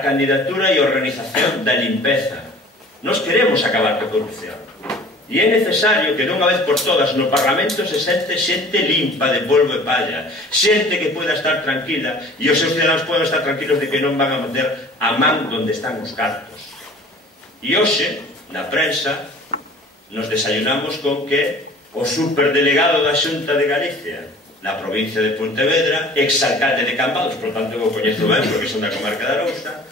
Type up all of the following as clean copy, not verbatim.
a candidatura e organización da limpeza. Nos queremos acabar coa corrupción. E é necesario que dunha vez por todas no Parlamento se sente xente limpa de polvo e palla, xente que poida estar tranquila e os seus cidadanos poden estar tranquilos de que non van a meter a man onde están os cartos. E hoxe, na prensa, nos desayunamos con que o superdelegado da Xunta de Galicia na provincia de Pontevedra, exalcalde de Cambados, por tanto eu o coñezo ben porque son da comarca da Arousa,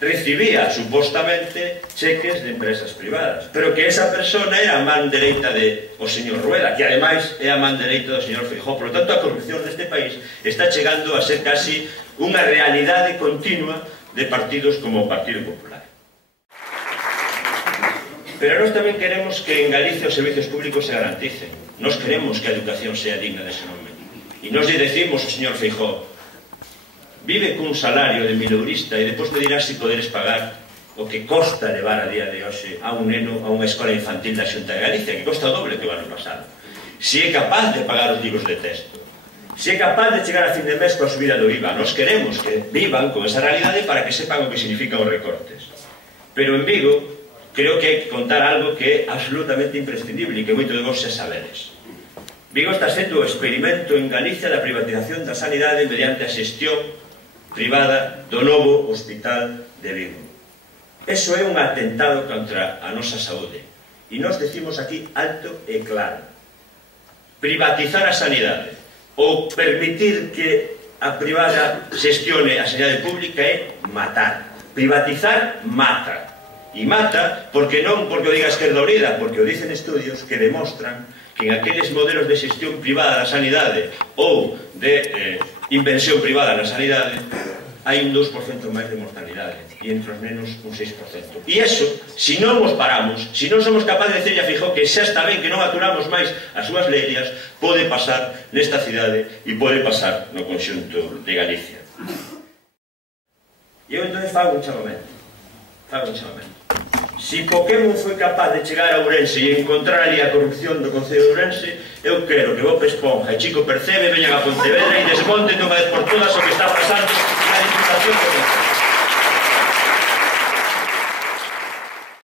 recibía supostamente cheques de empresas privadas, pero que esa persona era a man dereita de o señor Rueda, que ademais é a man dereita do señor Feijóo. Por lo tanto, a corrupción neste país está chegando a ser casi unha realidade continua de partidos como o Partido Popular. Pero nós tamén queremos que en Galicia os servizos públicos se garanticen. Nós queremos que a educación sea digna dese nome. E nós lle decimos ao señor Feijóo: vive cun salario de mileurista e depois me dirás se poderes pagar o que costa levar a día de hoxe a un neno a unha escola infantil da Xunta de Galicia, que costa o doble que o ano pasado. Se é capaz de pagar os libros de texto, se é capaz de chegar a fin de mes coa subida do IVA. Nós queremos que vivan con esa realidade para que sepan o que significan os recortes. Pero en Vigo creo que hai que contar algo que é absolutamente imprescindible e que moito de vos xa sabedes. Vigo está sendo o experimento en Galicia da privatización da sanidade mediante a xestión privada do novo hospital de Vigo. Eso é un atentado contra a nosa saúde. E nós decimos aquí alto e claro: privatizar a sanidade ou permitir que a privada xestione a sanidade pública é matar. Privatizar mata. E mata porque non porque o diga a Esquerda Unida, porque o dicen estudios que demostran que en aqueles modelos de xestión privada da sanidade ou de inversión privada na sanidade hai un 2% máis de mortalidade e entre os nenos un 6%. E iso, se non os paramos, se non somos capaces de decirle a Feijóo que xa está ben, que non aturamos máis as súas leiras, pode pasar nesta cidade e pode pasar no conxunto de Galicia. E eu entón fago un chamamento. Se Pokémon foi capaz de chegar a Ourense e encontrar ali a corrupción do Concello de Ourense, eu quero que Bob Esponja e Chico Percebe veñan a Pontevedra e desmonten dunha vez por todas o que está pasando na Diputación de Ourense.